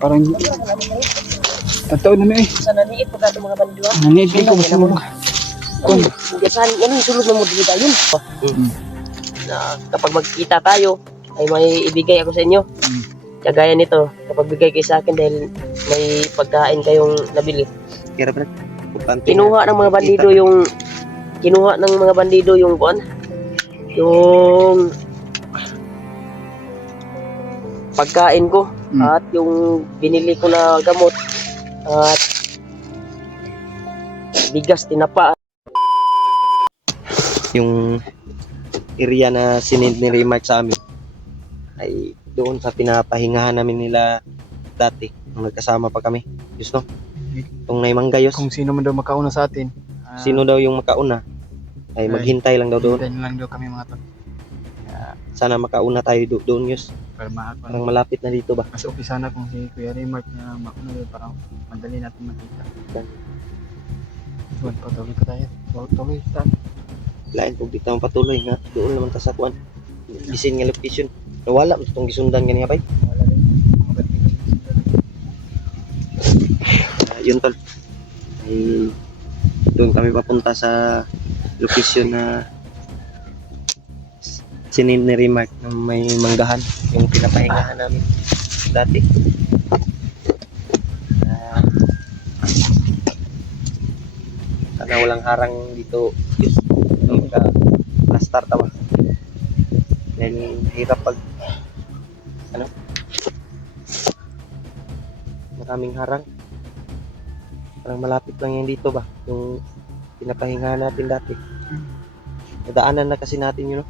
Parang tataon na eh. Sa naniit po ka mga bandido. Naniit ko gusto mo. Kung Gasan, yan yung sulod ng modalidad yun. Na kapag magkita tayo, ay may ibigay ako sa inyo. Kagaya nito, kapag bigay kayo sa akin dahil may pagkain kayong nabili. Kaya Brad, importante. Kinuha ng mga bandido yung kuan. Yung pagkain ko at yung binili ko na gamot at bigas, tinapa. Yung area na sinend ni Remark sa amin ay doon sa pinapahingahan namin nila dati nung nagkasama pa kami. Yus no? Itong Naimanggayos. kung sino man daw makauna sa atin. Sino daw yung makauna ay maghintay lang daw doon. Hintayin lang daw kami mga tol. Sana makauna tayo doon Yus. Para Parang malapit na dito ba? mas okay sana kung si Kuya Remark na mauna doon para madali natin makita. Doon patuloy ka tayo. Tuloy tayo. Lain kung di tayo patuloy nga doon naman ta sa kuan. Isin nga location. Nawala mo itong gisundan ganyan bay. Wala rin mga bandido. Yun tol. Ay doon kami papunta sa location na sinend ni Remark na may manggahan yung pinapahingahan namin dati. Sana walang harang dito. Yes. Ka plastar tawa. Dahil hirap pag maraming harang. Parang malapit lang yan dito ba? Yung pinapahingahan natin dati. Nadaanan na kasi natin yun, no?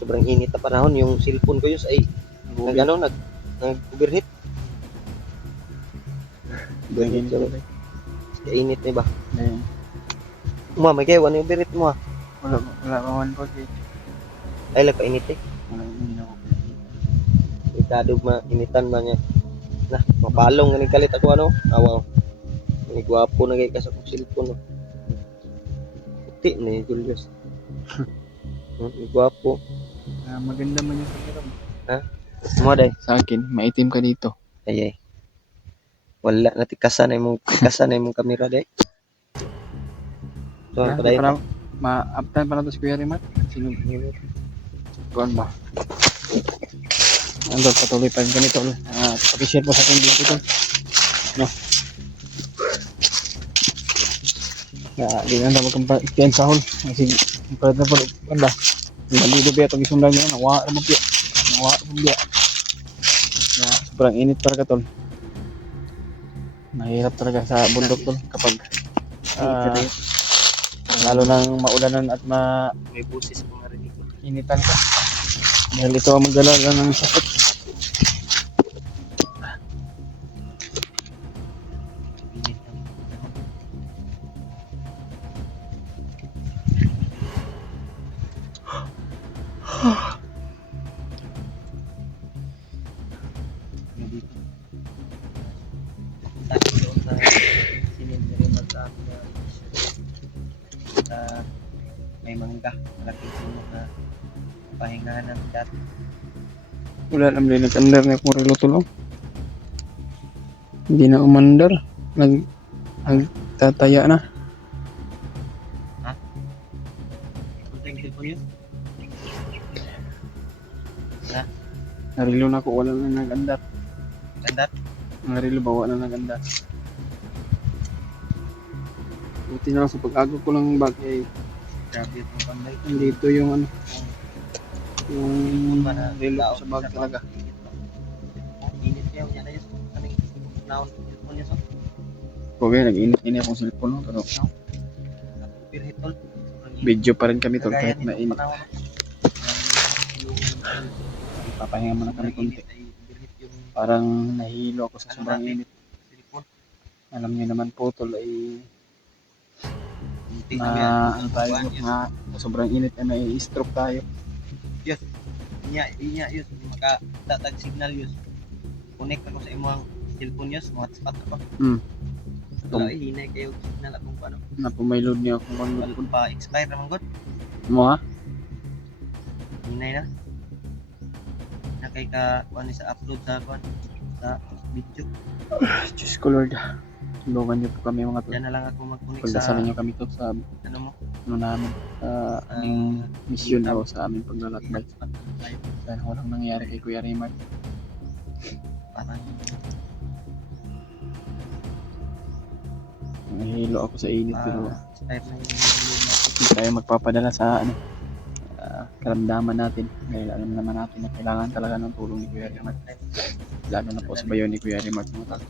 Sobrang init na panahon. Yung cellphone ko yun ay nag-overheat. Init na ba? Ayun. May kayo, ano yung overheat mo? Wala pa man po. Ay, nagpa-init eh. Wala hindi na ako. Ikadog mainitan man niya. Nah, mapalong nga kalit ako ano. Awaw. May gwapo na kayo ka sa cellphone. No? Puti na yung Julius. May gwapo. Maganda man yung camera mo. Mo day. Sa akin, maitim ka dito. Ay. Wala na tikasan na imong kamera day. So, paday. Para ma-uptime pa na to si Kuya Remark. Sino? Kuan ba? Andol, patuloy pa rin ganito. Pag-share po sa akin dito ito. No? Di na dapat kang piyan sahol. Kasi, pwede na po. Kuan ba? Malido ba itong isundan nyo? Nawa naman piya. Sobrang init talaga tol. Mahirap talaga sa bundok tol kapag lalo nang maulanan at May busis po marinig ko. initan ka. Dahil ito ang magdala ng sakit. May mangga, malaking sunog na pahingahan ng dati. Wala naman din nag-under na kung relo tulong. Hindi na umandar. Nagtataya na. Thank you for you. Narilo na ako, wala na nag-andar. Ganda. Narilo ba, wala na nag-andar. Buti na lang sa pag-agaw ko lang bag eh. Grabe itong pambay. Nandito yung ano. Yung relo ko sa bag talaga. Init niya, yan na yun. Kaming naon, cellphone niya so. Okay, nag-init-init akong cellphone. No? Pero Pirhit tol. video pa rin kami tol kahit mainit. Papahinga muna kami konti. Parang nahihilo ako sa sobrang init. Alam niyo naman po tol ay na ano tayo na sobrang init ay may stroke tayo. Yes. Inya yun. Makatatag signal yun. Connect ako sa imong cellphone yun. Hotspot ako. Wala hinay kayo signal akong paano. Napumayload niya akong Wala kung pa expire naman god. mo ha? Hinay na. kay ka kuan sa upload sa kuan sa video. Diyos ko Lord. Tulungan niyo po kami mga tol. Diyan na lang ako mag-connect sa Pagdasalan niyo kami to sa ano mo ano namin. Sa aming mission o sa aming paglalakbay. tayo Sana walang nangyari kay Kuya Raymart. parang Nahihilo ako sa init pero style na yung hindi tayo magpapadala sa ano karamdaman natin dahil alam naman natin na kailangan talaga ng tulong ni Kuya Raymart. Lalo na po sa bayo ni Kuya Raymart mga tol.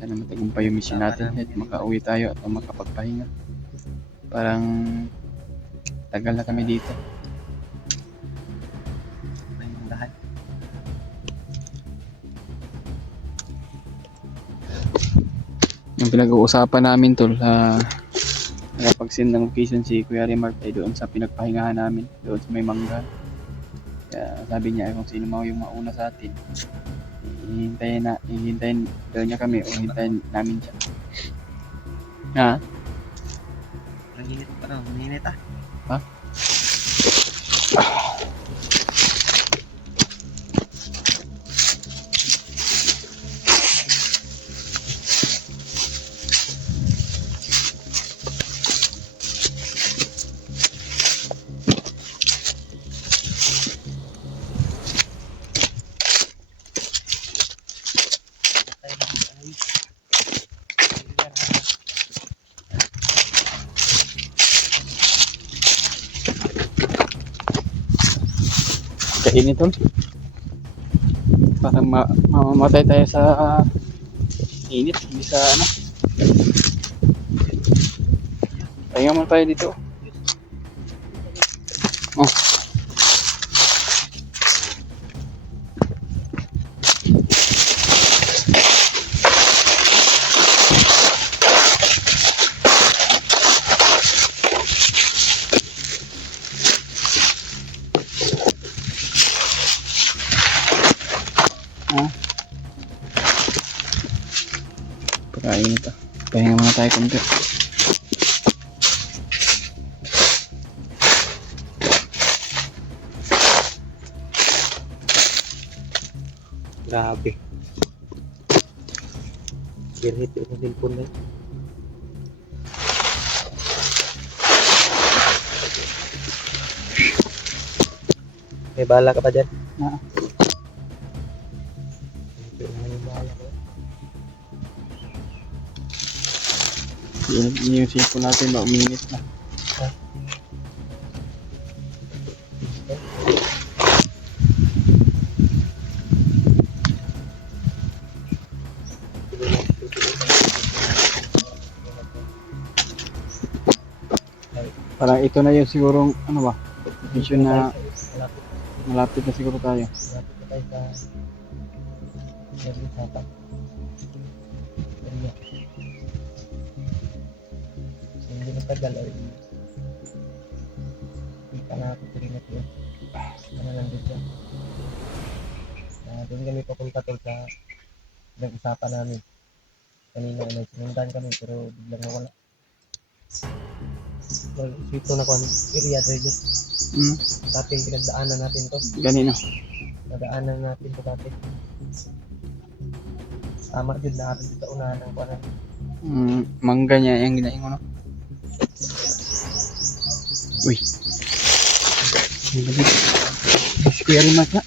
Sana matagumpay yung mission natin at makauwi tayo at makapagpahinga. Parang tagal na kami dito. yung lahat. Yung pinag-uusapan namin tol nakapag-send ng location si Kuya Raymart ay doon sa pinagpahingahan namin, doon sa may mangga. Kaya sabi niya kung sino yung mauna sa atin, hihintayin daw niya kami o hintayin namin siya. Ha? Ang init pa raw, mainit ah. Ha? Kainit tol. Parang mamamatay tayo sa init, hindi sa ano. Pahinga muna tayo dito. Oh. Pagkainit ah. Pahinga muna tayo konti. Grabe. Birhit yung cellphone na. May bala ka pa dyan? Ah. May bala ko. Yung sipon natin ba uminit na. Parang ito na yung sigurong ano ba? Mission na malapit na siguro tayo. Malapit na tayo sa Sapa. Hindi matagal ay kita na ako rin ito. Ano lang dito. Doon kami papunta tol sa nag-usapan namin. Kanina may sinundan kami pero biglang nawala. Dito na kung area dito. Dating pinagdaanan natin to. Ganino. Nadaanan natin to dati. Tama din na atin sa unahan ng parang. Mangga niya yung ginaing mo no? Uy. Ang gabi. Si Kuya Raymart na.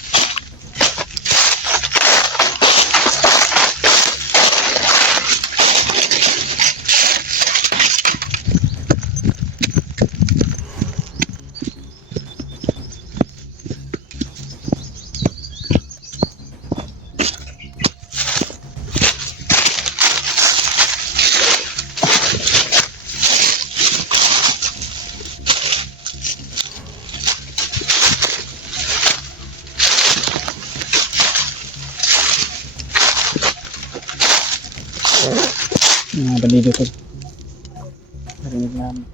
Mga balido to. Narinig namin.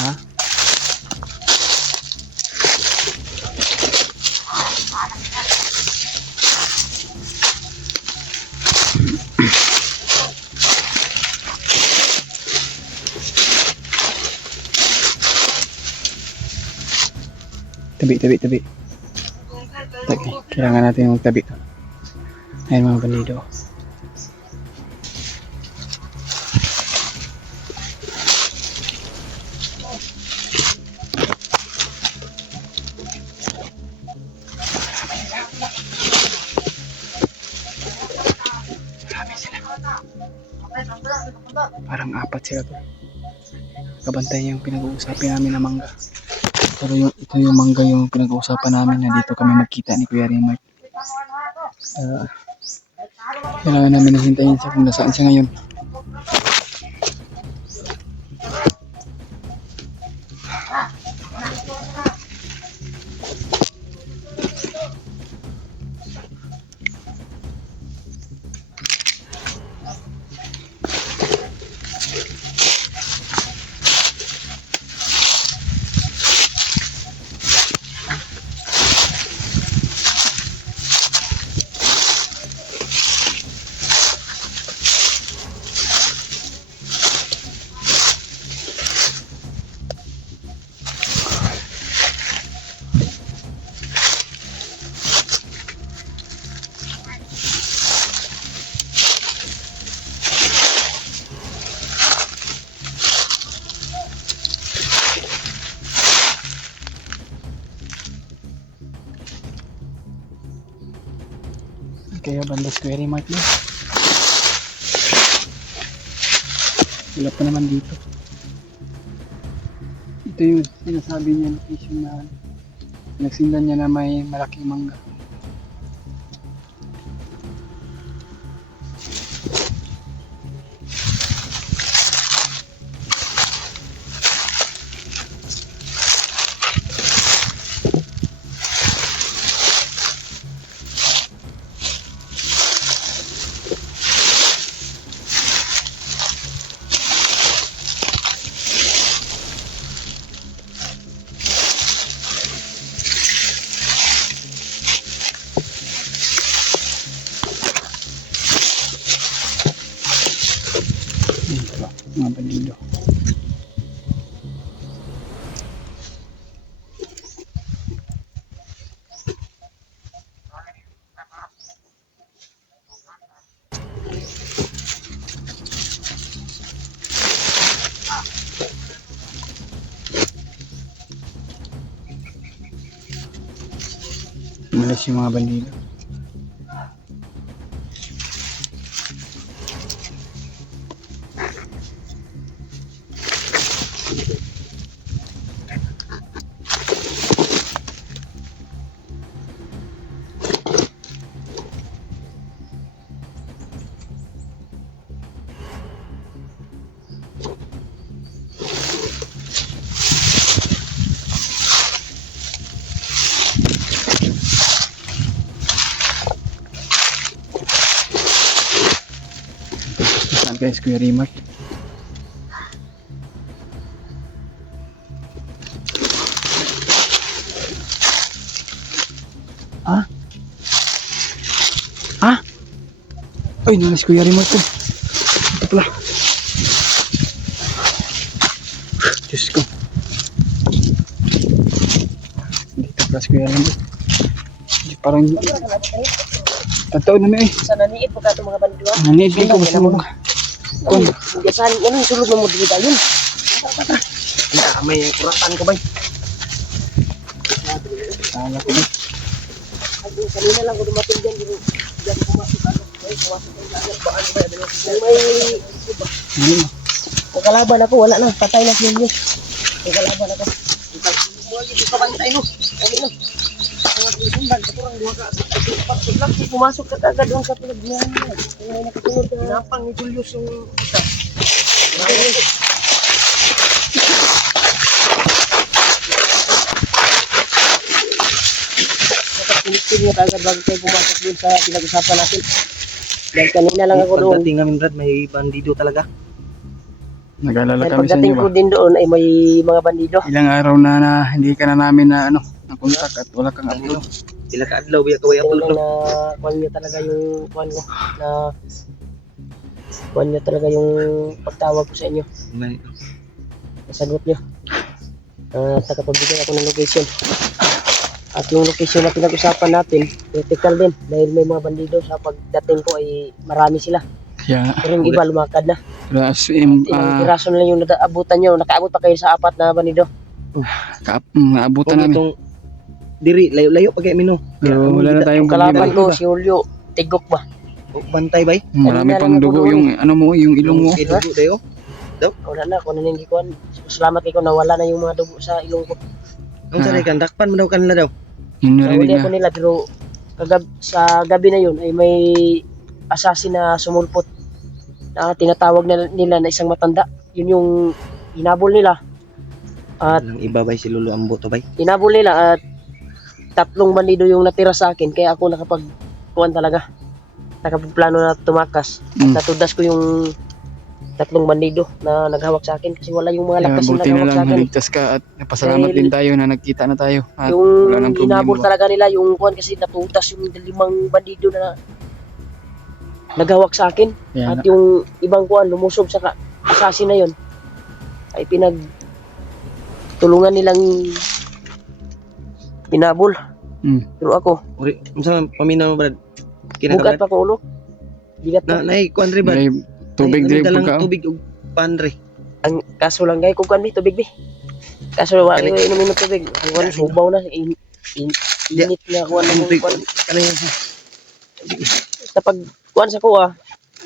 Ha? Tabi. Tabi. Kailangan natin magtabi. Ayun mga bandido. Parang apat sila to. Kabantay yung pinag-uusapan namin na mangga. Pero ito yung mangga yung pinag-uusapan namin na dito kami magkita ni Kuya Rimart. Kailangan namin hintayin siya kung nasaan siya ngayon. Kaya bandas Kuya Rimart na. Wala pa naman dito. Ito yung sinasabi niya location na nagsindan niya na may malaking mangga. Ito, mga bandido. Umalis yung mga bandido. Saan guys, Kuya Rimart? Ah? Ah? Ay, nalas Kuya Rimart ko. Ito pala. Diyos ko. Dito pala si Kuya Rimart. Parang tataon na eh. Sa naniit po ka itong mga bandido. Nanid ko basta mo. Kon. Biasahan, ano yung sulod na mo dito yun? May kuratan ka ba? Sala ko ba? Kanina lang ko dumating dyan. Diyan pumasok ako. Pumasok ko lang. Paano ba? May... Ano? Kung kalaban ako, wala na. Patay na siya yun. Kung kalaban ako. Hindi ka bantay no. Kali na. Pumasok ka agad doon sa pinagbihan mo. Kaya nakasunod ka. Pinapang ni Julius yung isa. Nakapinitin mo agad bago tayo pumasok doon sa pinag-usapan natin. Dahil kanina lang ako doon. Pagdating namin Brad, may bandido talaga. Nag-alala Dahil kami sa pagdating inyo ko ba? din doon ay may mga bandido. Ilang araw na hindi ka na namin na nakontak at wala kang upload. Sila ka-adlaw, biya kaway upload Tingnan no. na kuhan nyo talaga yung kuhan ko na kuhan nyo talaga yung pagtawag ko sa inyo. Nasagot nyo. Nakapagbigay ako ng location. At yung location na pinag-usapan natin, critical din. Dahil may mga bandido sa pagdating ko ay marami sila. Kaya, Pero yung iba lumakad na. as Ilang piraso na lang yung naabutan nyo. Nakaabot pa kayo sa 4 na bandido. naabutan namin. Itong diri, layo-layo pa kayo mino. Pero wala na tayong Kalaban bandido. ko, si Julio, tigok ba? Bantay bay. Marami Ayun na pang lang dugo ako yung ano mo, yung ilong mo. Kay dugo dayo. Wala na, kung ano yung gikuan. Salamat kayo na wala na yung mga dugo sa ilong ko. Ang saray kan dakpan mo daw kanila daw. Yung narinig Nahuli ako na. nila, pero sa gabi na yun ay may assassin na sumulpot na tinatawag nila na isang matanda. Yun yung hinabol nila. At Walang iba bay si Lolo Ambo to bay. hinabol nila at 3 bandido yung natira sa akin. Kaya ako nakapagkuhan talaga. Nakapagplano na tumakas. Mm. Natudas ko yung 3 bandido na naghawak sa akin kasi wala yung mga Kaya lakas na buti na naghawak sa lang akin. naligtas ka at napasalamat Dahil- din tayo na nagkita na tayo. At Yung wala nang problema hinabol ba? talaga nila yung kuhan kasi natutas yung 5 bandido na naghawak sa akin. Kaya At yung ibang kuhan lumusob sa assassin na yun ay tulungan nilang pinabol. Pero ako, Uri, unsa paminaw mo brad? bugat Kinakabrad. pa ko ulo. Bigat Na pa. nay kuan ri brad. may tubig Nay, drip dalang pagka. tubig ug panre. Ang kaso lang gay kukan mi tubig bi. Kaso wala ko inumin ng tubig. Ang kuhan subaw na init na kuhan ng Tubig. kuhan. Ano yan siya? Kapag kuhan sa kuha,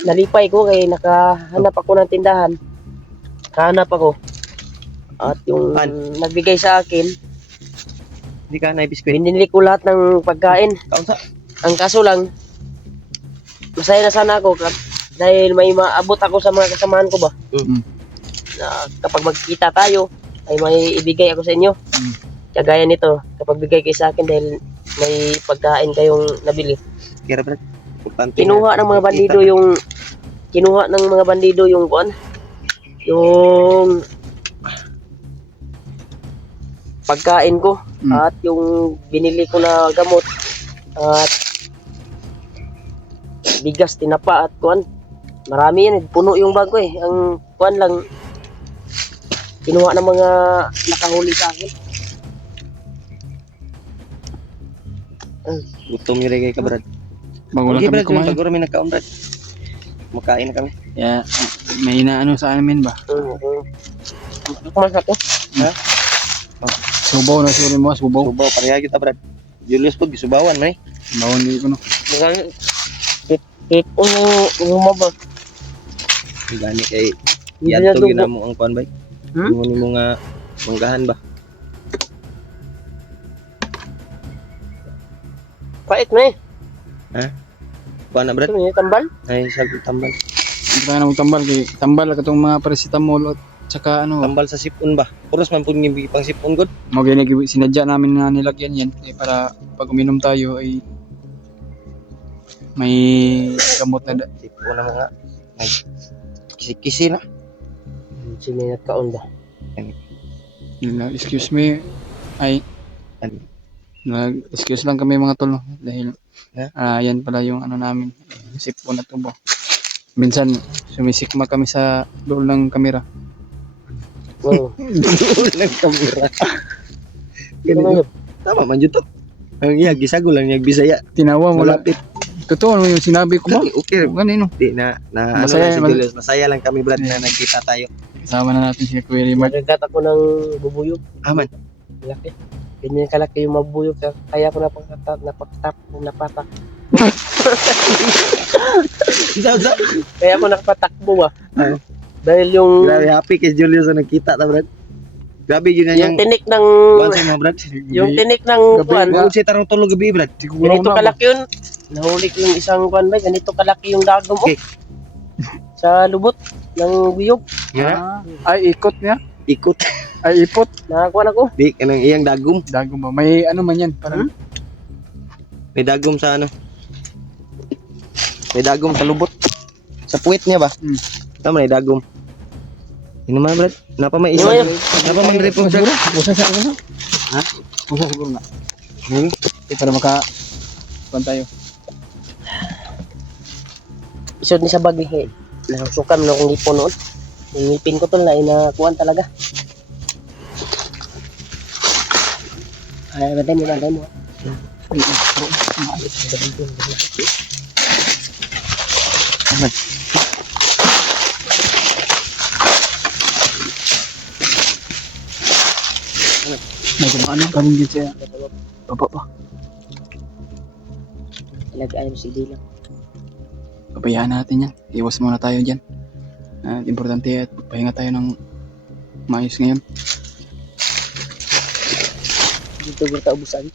nalipay ko kay nakahanap ako ng tindahan. Kahanap ako. At yung nagbigay sa akin, Hindi ka na biskwit. binili ko lahat ng pagkain. Kaunsa? Ang kaso lang, masaya na sana ako dahil may maabot ako sa mga kasamahan ko ba. Mm. Na kapag magkita tayo, ay may ibigay ako sa inyo. Mm. Kagaya nito, kapag bigay kayo sa akin dahil may pagkain kayong nabili. Kira brad. Importante. Kinuha ng mga bandido yung kuan, yung pagkain ko Mm. at yung binili ko na gamot at bigas, tinapa at kuan. Marami yan, puno yung bag ko eh. Ang kuan lang kinuha ng mga nakahuli sa akin. Gutom yun kay ka brad. Bago lang Okay kami brad, kumain. pag may nagkaon brad. Makain na kami. Kaya may inaano sa amin ba? Kumas ako. Subaw na siguro mo, subaw. Subaw pareha kita brad. Julius pag gisubawan man eh. Bawon din ko no. Ipon yung mabag. Gani kay Hindi na yadto dugo. ginamo ang kuan bay. Hmm? Mo nimo nga manggahan ba? Pait na eh. Kuan na brad. Ito yung tambal. Ay sabi tambal. Hindi tayo na magtambal kay tambal katong mga paracetamol at saka ano. Tambal sa sipon ba? Puros man pud ngi pang sipon god. Mga ganyan, sinadya namin na nilagyan yan para pag uminom tayo ay may gamot na Sipon na mga kisi-kisi na. Sino yung kaon ba? yun lang. Excuse me. Ay. Excuse lang kami mga tol no? Dahil yan pala yung ano namin. Sipon na tubo. Minsan sumisikma kami sa dool ng kamera. Oo. Lang kamera. Ano nga yun? Tama man jud to. Ang iya gisagol lang niya Bisaya. Tinawa mo lang. Malapit. Totoo ano yung sinabi ko ba? Okay. Ganino. Di na Masaya, ano lang si Julius. Masaya lang kami brad na nagkita tayo. Kasama na natin si Kuya Rimar. Nagagat ako ng bubuyog. Aman. Laki. Ganyan kalaki yung mabuyog. Kaya ako napatak. Isa. Kaya ako nakapatakbo ba. Ah. Dahil yung Grabe happy kay Julius na nagkita ta brad. Grabe yun yung yung tinik ng kuan sa mga brad. yung tinik ng Gabi kuan. Kung si tarong tulog gabi brad. Ganito kalaki yun. Nahuli ko yung isang kuan ba. Ganito kalaki yung dagom Okay. sa lubot ng buyog. Nga. Ay, ikot niya. Ikot. Ay, ipot. Nakakuan ako. Di kanang iyang dagom. Dago ba? May ano man yan. Parang May dagom sa ano. May dagom sa lubot. Sa puwit niya ba? Tama may dagom. Ano man brad? Napa may isa? Ano yun? Napa man rin pong siguro? pusa sa ano? Ha? Pusa siguro na. Para maka kuan tayo. Isod ni sa bag eh. Nasusukan mo na akong ipon noon. Yung ngipin ko to na inakuan talaga. Ay, banday mo. Aman. May dumaan ang kaming dyan siya. Baba pa. Talagaan mo si Dila. Pabayaan natin yan. Iwas muna tayo dyan. Importante at pahinga tayo ng maayos ngayon. Dito kita ubusan.